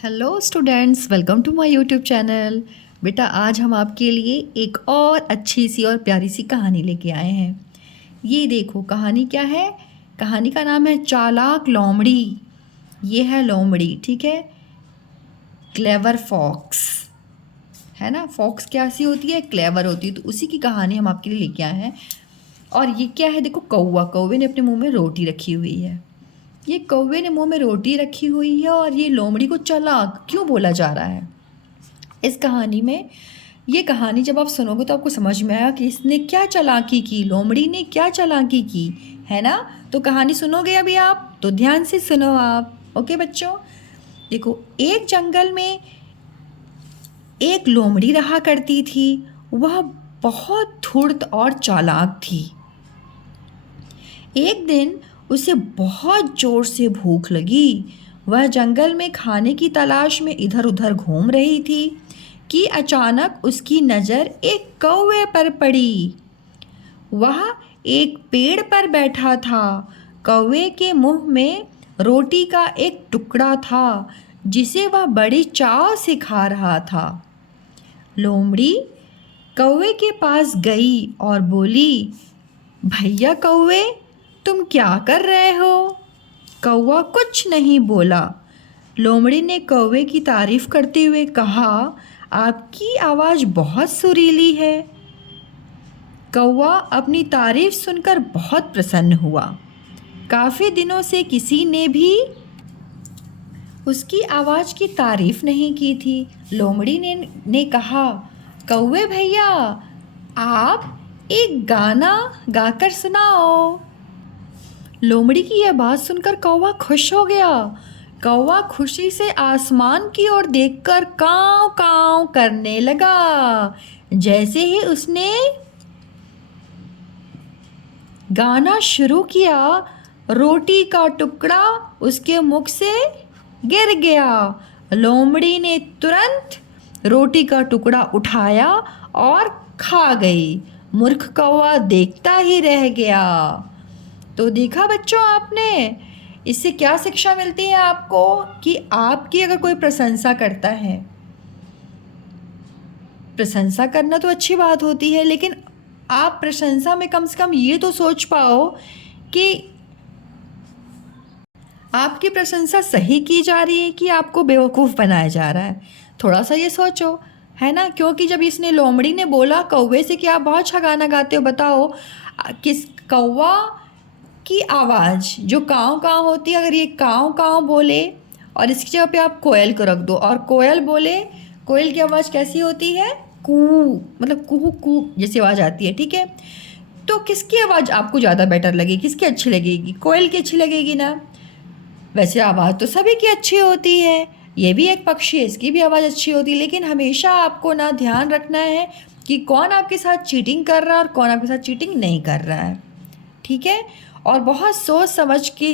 Hello students, welcome to my YouTube channel. बेटा, आज हम आपके लिए एक और अच्छी सी और प्यारी सी कहानी लेके आए हैं। ये देखो, कहानी क्या है। कहानी का नाम है चालाक लोमड़ी। ये है लोमड़ी, ठीक है। क्लेवर फॉक्स है ना। फॉक्स क्या सी होती है, क्लेवर होती है। तो उसी की कहानी हम आपके लिए लेके आए हैं। और ये क्या है, देखो, कौवा। कौवे ने अपने मुंह में रोटी रखी हुई है। ये कौवे ने मुंह में रोटी रखी हुई है और ये लोमड़ी को चालाक क्यों बोला जा रहा है इस कहानी में। ये कहानी जब आप सुनोगे तो आपको समझ में आया कि इसने क्या चालाकी की, लोमड़ी ने क्या चालाकी की, है ना। तो कहानी सुनोगे अभी आप, तो ध्यान से सुनो आप। ओके बच्चों, देखो, एक जंगल में एक लोमड़ी रहा करती थी। वह बहुत धूर्त और चालाक थी। एक दिन उसे बहुत ज़ोर से भूख लगी। वह जंगल में खाने की तलाश में इधर उधर घूम रही थी कि अचानक उसकी नज़र एक कौवे पर पड़ी। वह एक पेड़ पर बैठा था। कौवे के मुंह में रोटी का एक टुकड़ा था जिसे वह बड़ी चाव से खा रहा था। लोमड़ी कौवे के पास गई और बोली, भैया कौवे, तुम क्या कर रहे हो? कौवा कुछ नहीं बोला। लोमड़ी ने कौवे की तारीफ करते हुए कहा, आपकी आवाज़ बहुत सुरीली है। कौवा अपनी तारीफ सुनकर बहुत प्रसन्न हुआ। काफ़ी दिनों से किसी ने भी उसकी आवाज़ की तारीफ नहीं की थी। लोमड़ी ने कहा, कौवे भैया, आप एक गाना गाकर सुनाओ। लोमड़ी की यह बात सुनकर कौवा खुश हो गया। कौवा खुशी से आसमान की ओर देखकर काँव काँव करने लगा। जैसे ही उसने गाना शुरू किया, रोटी का टुकड़ा उसके मुख से गिर गया। लोमड़ी ने तुरंत रोटी का टुकड़ा उठाया और खा गई। मूर्ख कौवा देखता ही रह गया। तो देखा बच्चों आपने, इससे क्या शिक्षा मिलती है आपको कि आपकी अगर कोई प्रशंसा करता है, प्रशंसा करना तो अच्छी बात होती है, लेकिन आप प्रशंसा में कम से कम ये तो सोच पाओ कि आपकी प्रशंसा सही की जा रही है कि आपको बेवकूफ़ बनाया जा रहा है। थोड़ा सा ये सोचो, है ना। क्योंकि जब इसने, लोमड़ी ने बोला कौवे से कि आप बहुत अच्छा गाना गाते हो, बताओ किस कौवा की आवाज़ जो काँव काँव होती है, अगर ये काँव काँव बोले और इसकी जगह पे आप कोयल को रख दो और कोयल बोले, कोयल की आवाज़ कैसी होती है, कू, मतलब कुहू कू जैसी आवाज़ आती है, ठीक है। तो किसकी आवाज़ आपको ज़्यादा बेटर लगेगी, किसकी अच्छी लगेगी? कोयल की अच्छी लगेगी ना। वैसे आवाज़ तो सभी की अच्छी होती है, ये भी एक पक्षी है, इसकी भी आवाज़ अच्छी होती है, लेकिन हमेशा आपको ना ध्यान रखना है कि कौन आपके साथ चीटिंग कर रहा है और कौन आपके साथ चीटिंग नहीं कर रहा है, ठीक है। और बहुत सोच समझ के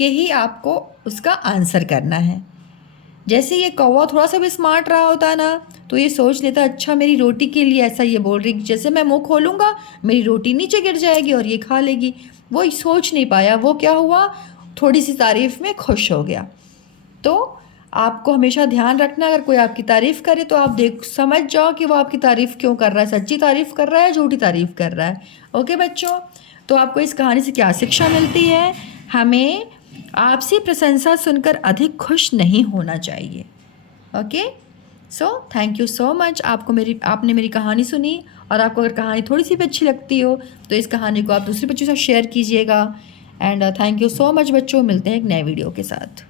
ही आपको उसका आंसर करना है। जैसे ये कौवा थोड़ा सा भी स्मार्ट रहा होता ना, तो ये सोच लेता, अच्छा मेरी रोटी के लिए ऐसा ये बोल रही, जैसे मैं मुंह खोलूँगा मेरी रोटी नीचे गिर जाएगी और ये खा लेगी। वो सोच नहीं पाया, वो क्या हुआ, थोड़ी सी तारीफ़ में खुश हो गया। तो आपको हमेशा ध्यान रखना, अगर कोई आपकी तारीफ़ करे तो आप समझ जाओ कि वो आपकी तारीफ़ क्यों कर रहा है, सच्ची तारीफ़ कर रहा है, झूठी तारीफ़ कर रहा है। ओके बच्चों, तो आपको इस कहानी से क्या शिक्षा मिलती है? हमें आपसी प्रशंसा सुनकर अधिक खुश नहीं होना चाहिए। Okay, so thank you so much. आपने मेरी कहानी सुनी, और आपको अगर कहानी थोड़ी सी भी अच्छी लगती हो तो इस कहानी को आप दूसरे बच्चों से शेयर कीजिएगा। And thank you so much बच्चों, मिलते हैं एक नए वीडियो के साथ।